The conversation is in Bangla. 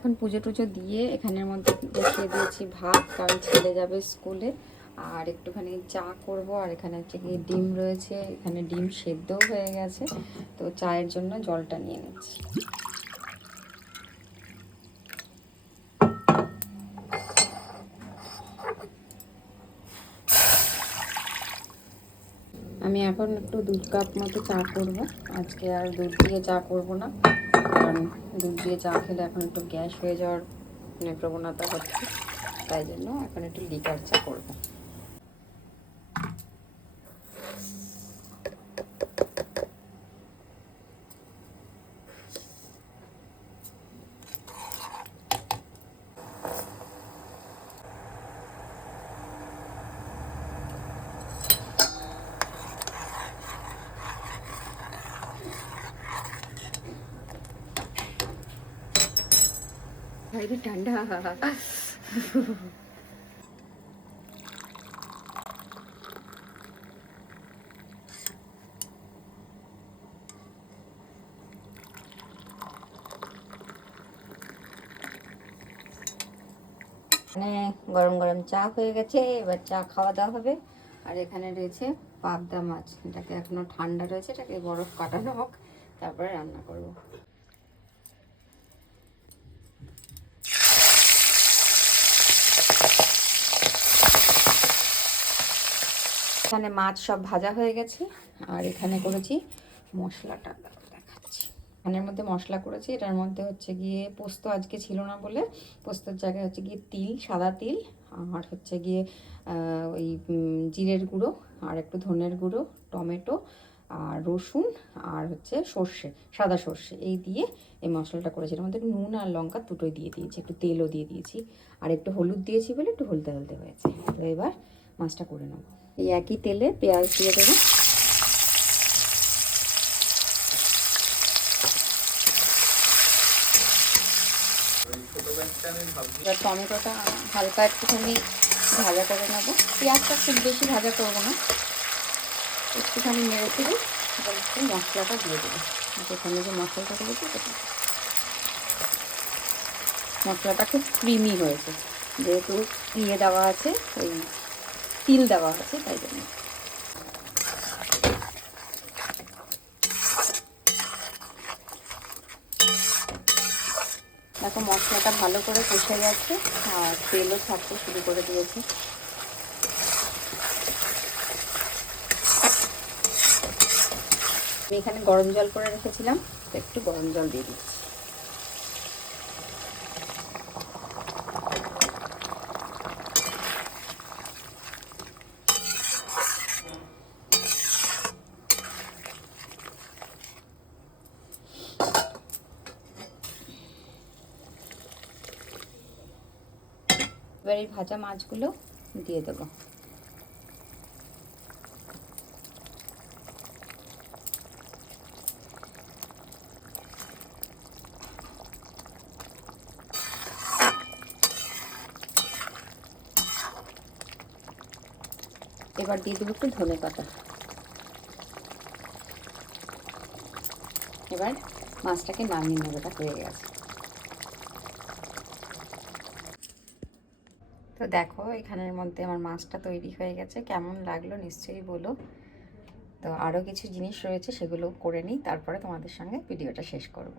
এখন পুজো টুজো দিয়ে এখানের মধ্যে বসিয়ে দিয়েছি ভাত, কারণ ছেলে যাবে স্কুলে। আর একটুখানি চা করব। আর এখানে হচ্ছে কি ডিম রয়েছে, এখানে ডিম সেদ্ধও হয়ে গেছে, তো চায়ের জন্য জলটা নিয়ে নিচ্ছি। আমি এখন একটু 2 কাপ মতো চা করব। আজকে আর দুধ দিয়ে চা করব না, কারণ দুধ দিয়ে চা খেলে এখন একটু গ্যাস হয়ে যাওয়ার প্রবণতা হচ্ছে, তাই জন্য এখন একটু লিকার চা করব। বাইরে ঠান্ডা। এখানে গরম গরম চা হয়ে গেছে, এবার চা খাওয়া দাওয়া হবে। আর এখানে রয়েছে পাবদা মাছ, এটাকে এখনো ঠান্ডা রয়েছে, এটাকে বরফ কাটানো হোক, তারপরে রান্না করব। এখানে মাছ সব ভাজা হয়ে গেছে। আর এখানে করেছি মশলাটা দেখাচ্ছি। এখানের মধ্যে মশলা করেছি, এটার মধ্যে হচ্ছে গিয়ে পোস্ত আজকে ছিল না বলে পোস্তর জায়গায় হচ্ছে গিয়ে তিল, সাদা তিল, আর হচ্ছে গিয়ে ওই জিরের গুঁড়ো, আর একটু ধনের গুঁড়ো, টমেটো, আর রসুন, আর হচ্ছে সর্ষে, সাদা সর্ষে, এই দিয়ে এই মশলাটা করেছি। এর মধ্যে নুন আর লঙ্কা দুটোই দিয়ে দিয়েছি, একটু তেলও দিয়ে দিয়েছি, আর একটু হলুদ দিয়েছি বলে একটু হলদে হলদে হয়েছে। তো এবার মাছটা করে নেব। এই একই তেলে পেঁয়াজ দিয়ে দেবো। এবার টমেটোটা হালকা একটুখানি ভাজা করে নেবো। পেঁয়াজটা খুব বেশি ভাজা করবো না, একটুখানি নেড়ে ফেলে এবার একটু মশলাটা দিয়ে দেবো। যেখানে যে মশলাটা করেছি সেটা, মশলাটা খুব ক্রিমি হয়েছে যেহেতু ইয়ে দেওয়া আছে, ওই তিল দেওয়া আছে, তাই জন্য। দেখো মশলাটা ভালো করে কষে গেছে, আর তেলও ছাড়তে শুরু করে দিয়েছে। আমি এখানে গরম জল করে রেখেছিলাম, তো একটু গরম জল দিয়ে দিচ্ছি। এবার এই ভাজা মাছগুলো দিয়ে দেবো। এবার দিয়ে দেবো একটু ধনে পাতা। এবার মাছটাকে নামিয়ে নেবো, এটা হয়ে গেছে। তো দেখো এখানের মধ্যে আমার মাছটা তৈরি হয়ে গেছে, কেমন লাগলো নিশ্চয়ই বলো। তো আরও কিছু জিনিস রয়েছে, সেগুলো করে নিই, তারপরে তোমাদের সঙ্গে ভিডিওটা শেষ করব।